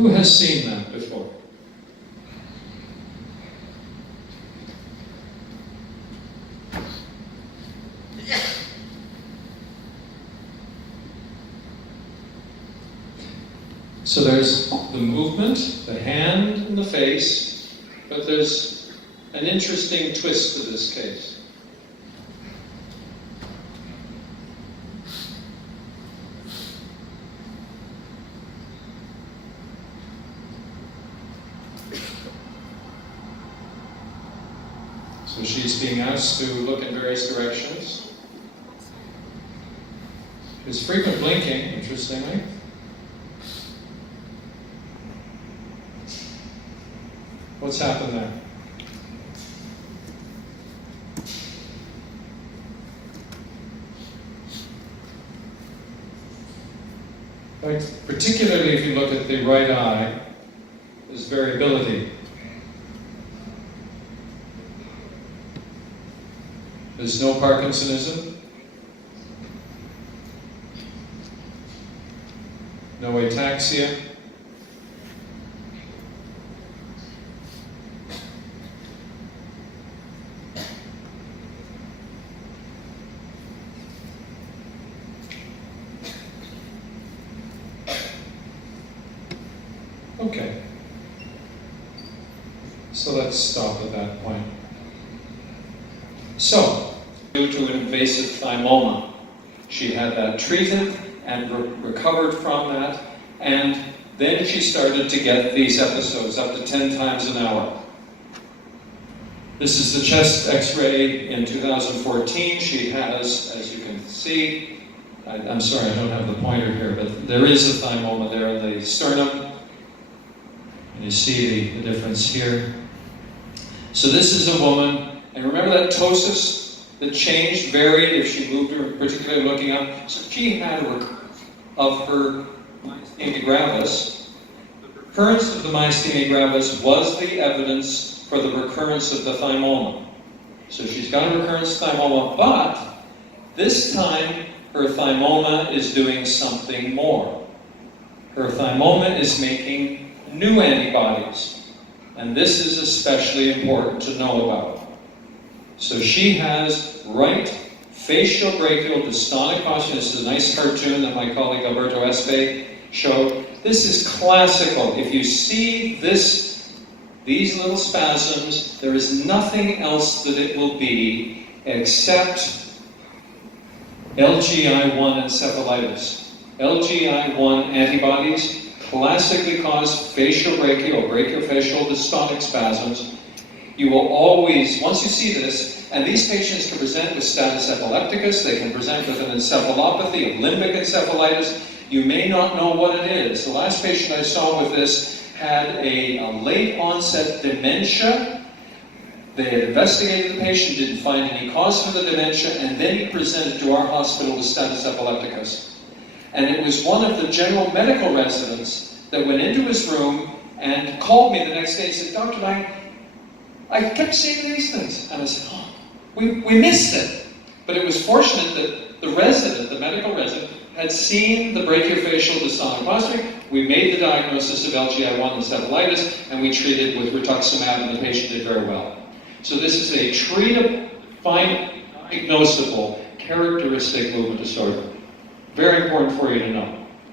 Who has seen that before? So there's the movement, the hand and the face, but there's an interesting twist to this case. So she's being asked to look in various directions. There's frequent blinking, interestingly. What's happened there? Right. Particularly if you look at the right eye, there's variability. There's no Parkinsonism, no ataxia. Okay, so let's stop at that point. So, due to an invasive thymoma, she had that treated and recovered from that, and then she started to get these episodes up to 10 times an hour. This is the chest x-ray in 2014. She has, as you can see, I'm sorry I don't have the pointer here, but there is a thymoma there in the sternum. And you see the difference here. So this is a woman, and remember that ptosis that changed, varied if she moved her, particularly looking up. So she had a recurrence of her myasthenia gravis. The recurrence of the myasthenia gravis was the evidence for the recurrence of the thymoma. So she's got a recurrence thymoma, but this time her thymoma is doing something more. Her thymoma is making new antibodies, and this is especially important to know about. So she has right facial brachial dystonic posture. This is a nice cartoon that my colleague Alberto Espe showed. This is classical. If you see these little spasms, there is nothing else that it will be except LGI-1 encephalitis. LGI-1 antibodies classically cause facial brachial or brachiofacial dystonic spasms. You will always, once you see this, and these patients can present with status epilepticus, they can present with an encephalopathy of limbic encephalitis. You may not know what it is. The last patient I saw with this had a late onset dementia. They had investigated the patient, didn't find any cause for the dementia, and then he presented to our hospital with status epilepticus. And it was one of the general medical residents that went into his room and called me the next day and said, Doctor, I kept seeing these things. And I said, oh, we missed it. But it was fortunate that the resident, the medical resident, had seen the brachiofacial dystonic posture. We made the diagnosis of LGI-1 encephalitis, and we treated with rituximab, and the patient did very well. So this is a treatable, diagnosable, characteristic movement disorder. Very important for you to know.